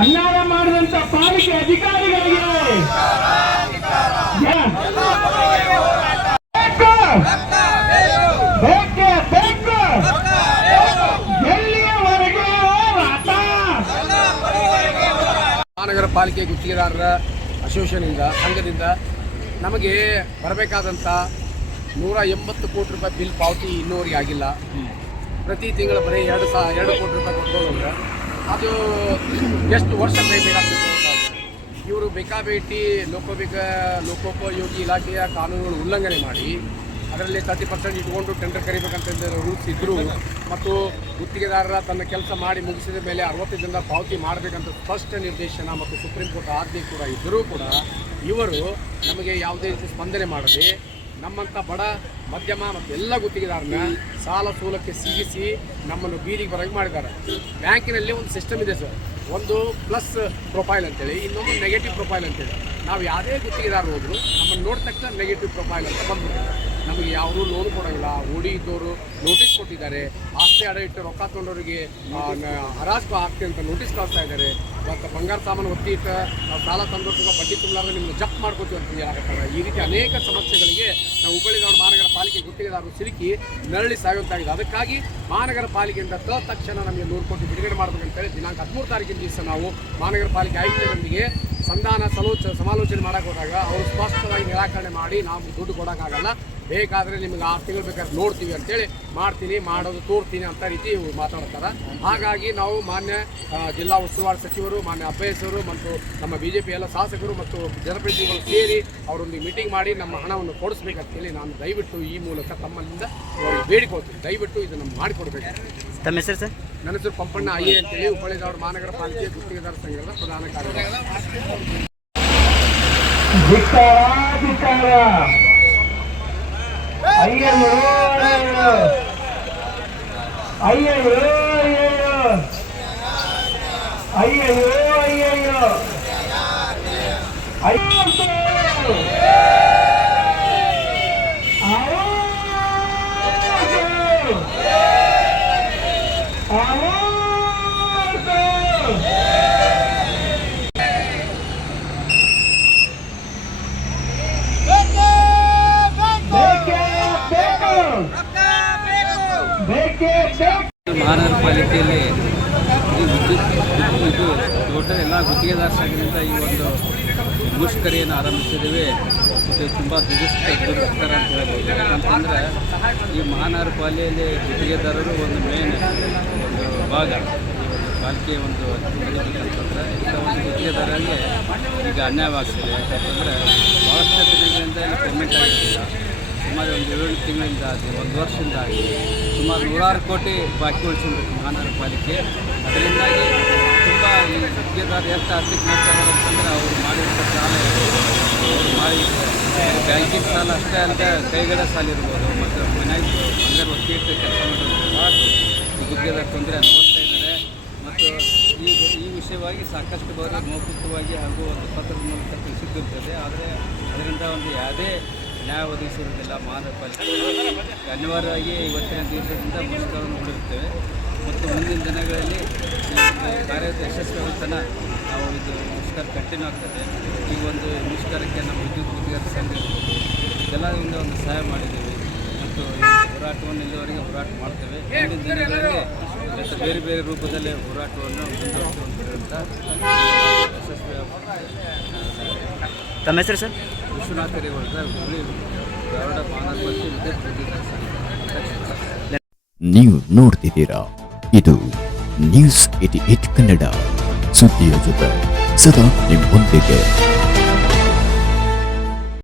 ಅನ್ಯಾಯ ಮಾಡಿದಂತ ಪಾಲಿಕೆ ಅಧಿಕಾರಿಗಳಿಗೆ ಬೇಕೇ ಬೇಕು. ಎಲ್ಲಿಯವರೆಗೆ ಹೋರಾಟ? ಮಹಾನಗರ ಪಾಲಿಕೆ ಗುತ್ತಿಗೆದಾರರ ಅಸೋಸಿಯೇಷನ್ನಿಂದ ಸಂಘದಿಂದ ನಮಗೆ ಬರಬೇಕಾದಂಥ 180 ಕೋಟಿ ರೂಪಾಯಿ ಬಿಲ್ ಪಾವತಿ ಇನ್ನೂವರೆಗೆ ಆಗಿಲ್ಲ. ಪ್ರತಿ ತಿಂಗಳು ಬರೀ 2 ಕೋಟಿ ರೂಪಾಯಿ ಕೊಟ್ಕೊಳ್ಳೋದ್ರೆ ಅದು ಎಷ್ಟು ವರ್ಷ ಬೇಕಾಗ್ತದೆ. ಇವರು ಬೇಕಾಬೇಟಿ ಲೋಕೋಪಯೋಗಿ ಇಲಾಖೆಯ ಕಾನೂನುಗಳು ಉಲ್ಲಂಘನೆ ಮಾಡಿ ಅದರಲ್ಲಿ 30% ಇಟ್ಕೊಂಡು ಟೆಂಡರ್ ಕರಿಬೇಕಂತ ರೂಲ್ಸ್ ಇದ್ದರು ಮತ್ತು ಗುತ್ತಿಗೆದಾರರ ತನ್ನ ಕೆಲಸ ಮಾಡಿ ಮುಗಿಸಿದ ಮೇಲೆ 60 ದಿನದ ಪಾವತಿ ಮಾಡಬೇಕಂತ ಸ್ಪಷ್ಟ ನಿರ್ದೇಶನ ಮತ್ತು ಸುಪ್ರೀಂ ಕೋರ್ಟ್ ಆಜ್ಞೆ ಕೂಡ ಇದ್ದರೂ ಕೂಡ ಇವರು ನಮಗೆ ಯಾವುದೇ ರೀತಿ ಸ್ಪಂದನೆ ಮಾಡದೆ ನಮ್ಮಂಥ ಬಡ ಮಧ್ಯಮ ಮತ್ತು ಎಲ್ಲ ಗುತ್ತಿಗೆದಾರನ ಸಾಲ ಸೂಲಕ್ಕೆ ಸಿಗಿಸಿ ನಮ್ಮನ್ನು ಬೀದಿಗೆ ಬರಗೆ ಮಾಡಿದ್ದಾರೆ. ಬ್ಯಾಂಕಿನಲ್ಲಿ ಒಂದು ಸಿಸ್ಟಮ್ ಇದೆ ಸರ್, ಒಂದು ಪ್ಲಸ್ ಪ್ರೊಫೈಲ್ ಅಂತೇಳಿ, ಇನ್ನೊಂದು ನೆಗೆಟಿವ್ ಪ್ರೊಫೈಲ್ ಅಂತೇಳಿ. ನಾವು ಯಾವುದೇ ಗುತ್ತಿಗೆದಾರ ಹೋದ್ರು ನಮ್ಮನ್ನು ನೋಡಿದ ತಕ್ಷಣ ನೆಗೆಟಿವ್ ಪ್ರೊಫೈಲ್ ಅಂತ ಬಂದ್ಬಿಟ್ಟು ನಮಗೆ ಯಾವುದೂ ಲೋನ್ ಕೊಡೋಂಗಿಲ್ಲ. ಓಡಿ ಇದ್ದವರು ನೋಟಿಸ್ ಕೊಟ್ಟಿದ್ದಾರೆ, ಆಸ್ತಿ ಅಡ ಇಟ್ಟು ರೊಕ್ಕ ತೊಗೊಂಡವರಿಗೆ ಹರಾಜು ಹಾಕ್ತಿ ಅಂತ ನೋಟಿಸ್ ಕಳಿಸ್ತಾ ಇದ್ದಾರೆ. ಮತ್ತು ಬಂಗಾರ ಸಾಮಾನು ಒತ್ತಿ ಇಟ್ಟು ನಾವು ಸಾಲ ತಂದೋರ್ಗ ಬಡ್ಡಿ ತುಂಬಲಾರ್ದೆ ನಿಮ್ಮನ್ನು ಜಪ್ತ್ ಮಾಡ್ಕೋತೀವಿ ಅಂತ ಹೇಳಕತ್ತಾರೆ. ಈ ರೀತಿ ಅನೇಕ ಸಮಸ್ಯೆಗಳಿಗೆ ನಾವು ಹುಬ್ಬಳ್ಳಿ ಧಾರವಾಡ ಮಹಾನಗರ ಪಾಲಿಕೆ ಗುತ್ತಿಗೆದಾರರು ಸಿಲುಕಿ ನರಳಿ ಸಾಯುವಂತಾಗಿದೆ. ಅದಕ್ಕಾಗಿ ಮಹಾನಗರ ಪಾಲಿಕೆಯಿಂದ ತಕ್ಷಣ ನಮಗೆ 100 ಕೋಟಿ ಬಿಡುಗಡೆ ಮಾಡಬೇಕಂತೇಳಿ ದಿನಾಂಕ 13 ತಾರೀಕಿನ ದಿವಸ ನಾವು ಮಹಾನಗರ ಪಾಲಿಕೆ ಆಯುಕ್ತರೊಂದಿಗೆ ಸಂಧಾನ ಸಮಾಲೋಚನೆ ಮಾಡೋಕೆ ಹೋದಾಗ ಅವರು ಸ್ಪಷ್ಟವಾಗಿ ನಿರಾಕರಣೆ ಮಾಡಿ ನಾವು ದುಡ್ಡು ಕೊಡೋಕ್ಕಾಗಲ್ಲ, ಬೇಕಾದರೆ ನಿಮಗೆ 6 ತಿಂಗಳು ಬೇಕಾದ್ರೆ ನೋಡ್ತೀವಿ ಅಂತೇಳಿ ಮಾಡ್ತೀನಿ, ಮಾಡೋದು ತೋರ್ತೀನಿ ಅಂತ ರೀತಿ ಮಾತಾಡ್ತಾರೆ. ಹಾಗಾಗಿ ನಾವು ಮಾನ್ಯ ಜಿಲ್ಲಾ ಉಸ್ತುವಾರಿ ಸಚಿವರು, ಮಾನ್ಯ ಅಭಯಸ್ ಅವರು ಮತ್ತು ನಮ್ಮ BJP ಎಲ್ಲ ಶಾಸಕರು ಮತ್ತು ಜನಪ್ರತಿನಿಧಿಗಳು ಸೇರಿ ಅವರೊಂದಿಗೆ ಮೀಟಿಂಗ್ ಮಾಡಿ ನಮ್ಮ ಹಣವನ್ನು ಕೊಡಿಸ್ಬೇಕಂತೇಳಿ ನಾನು ದಯವಿಟ್ಟು ಈ ಮೂಲಕ ತಮ್ಮಲ್ಲಿಂದ ಬೇಡಿಕೊಳ್ತೀನಿ. ದಯವಿಟ್ಟು ಇದನ್ನು ಮಾಡಿಕೊಡ್ಬೇಕು. ತಮ್ಮ ಹೆಸರು ಸರ್? ನನ್ನ ಹೆಸರು ಪಂಪಣ್ಣ ಅಯ್ಯ ಅಂತೇಳಿ ಹುಬ್ಬಳ್ಳಿ ಧಾರವಾಡ ಮಹಾನಗರ ಪಾಲಿಕೆ ಗುತ್ತಿಗೆದಾರ ಸಂಘದ ಪ್ರಧಾನ ಕಾರ್ಯದರ್ಶಿ. ಮಹಾನಗರ ಪಾಲಿಕೆಯಲ್ಲಿ ಇದು ಟೋಟಲ್ ಎಲ್ಲ ಗುತ್ತಿಗೆದಾರ ಸಂಘದಿಂದ ಈ ಒಂದು ಮುಷ್ಕರಿಯನ್ನು ಆರಂಭಿಸಿದ್ದೇವೆ. ಇದು ತುಂಬ ದುರಸ್ಕರ ಅಂತ ಹೇಳ್ಬೋದು. ಯಾಕಂತಂದರೆ ಈ ಮಹಾನಗರ ಪಾಲಿಕೆಯಲ್ಲಿ ಗುತ್ತಿಗೆದಾರರು ಒಂದು ಮೇನ್ ಒಂದು ಭಾಗ ಪಾಲಿಕೆ ಒಂದು ಅಂತಂದರೆ ಇಂಥ ಒಂದು ಗುತ್ತಿಗೆದಾರರಿಗೆ ಈಗ ಅನ್ಯಾಯವಾಗ್ತಿದೆ. ಯಾಕಂತಂದರೆ ಭಾಳಷ್ಟು ದಿನಗಳಿಂದ ಇಲ್ಲಿ ಪೇಮೆಂಟ್ ಆಗಿರಲಿಲ್ಲ. ಸುಮಾರು ಒಂದು 7 ತಿಂಗಳಿಂದ ಆಗಿ 1 ವರ್ಷದಿಂದ ಆಗಿ ಸುಮಾರು 100 ಕೋಟಿ ಬಾಕಿ ಉಳಿಸಿದ್ರು ಮಹಾನಗರ ಪಾಲಿಕೆ. ಅದರಿಂದಾಗಿ ತುಂಬ ಈ ಗುತ್ತಿಗೆದಾರ ಎಷ್ಟು ಆರ್ಥಿಕ ಮಾಡ್ತಾರೆ ಅಂತಂದರೆ ಅವರು ಮಾಡಿರೋ ಸಾಲ, ಅವರು ಮಾಡಿ ಬ್ಯಾಂಕಿನ ಸಾಲ ಅಷ್ಟೇ ಅಲ್ಲದೆ ಕೈಗಡೆ ಸಾಲ ಇರ್ಬೋದು ಮತ್ತು ಮನೆಯಾಗ ಬಂಗಾರ ಒತ್ತಿ ಇಟ್ಟು ಕೆಲಸ ಮಾಡೋದು ಈ ಗುತ್ತಿಗೆದಾರ ತೊಂದರೆ ಅನುಭವಿಸ್ತಾ ಇದ್ದಾರೆ. ಮತ್ತು ಈ ವಿಷಯವಾಗಿ ಸಾಕಷ್ಟು ಬಾರಿ ಮೌಖಿಕವಾಗಿ ಹಾಗೂ ಒಂದು ಪತ್ರದ ಮೂಲಕ ತಿಳಿಸಿದ್ದಿರ್ತದೆ. ಆದರೆ ಅದರಿಂದ ಒಂದು ಯಾವುದೇ ನ್ಯಾಯ ಒದಗಿಸಿರುವುದಿಲ್ಲ. ಮಹಾನಗರ ಪಾಲಿಕೆ ಅನಿವಾರ್ಯವಾಗಿ ಇವತ್ತಿನ ದಿವಸದಿಂದ ಮುಷ್ಕರವನ್ನು ಹೂಡಿರುತ್ತೇವೆ ಮತ್ತು ಮುಂದಿನ ದಿನಗಳಲ್ಲಿ ಕಾರ್ಯದ ಯಶಸ್ವಿಯಾಗುತ್ತಾನೆ ನಾವು ಇದು ಮುಷ್ಕರ ಕಂಟಿನ್ಯೂ ಆಗ್ತದೆ. ಈ ಒಂದು ಮುಷ್ಕರಕ್ಕೆ ನಮ್ಮ ವಿದ್ಯುತ್ ಗುತ್ತಿಗೆದಾರ ಸಂಘ ಎಲ್ಲರಿಂದ ಒಂದು ಸಹಾಯ ಮಾಡಿದ್ದೇವೆ ಮತ್ತು ಹೋರಾಟವನ್ನು ಇಲ್ಲಿವರೆಗೆ ಹೋರಾಟ ಮಾಡ್ತೇವೆ. ಮುಂದಿನ ದಿನಗಳಲ್ಲಿ ಮತ್ತು ಬೇರೆ ಬೇರೆ ರೂಪದಲ್ಲಿ ಹೋರಾಟವನ್ನು ಮುಂದುವರಿಸುವಂತ ಯಶಸ್ವಿ. ತಮ್ಮ ಹೆಸರು ಸರ್? ವಿಶ್ವನಾಥ ಹುಬ್ಬಳ್ಳಿ ಧಾರವಾಡ ಮಹಾನಗರ ಪಾಲಿಕೆ ವಿದ್ಯುತ್ ಗುತ್ತಿಗೆದಾರ ಸಂಘ. ನೀವು ನೋಡ್ತಿದ್ದೀರಾ, ಇದು ನ್ಯೂಸ್ 88 ಕನ್ನಡ, ಸುದ್ದಿಯ ಜೊತೆ ಸದಾ ನಿಮ್ಮೊಂದಿಗೆ.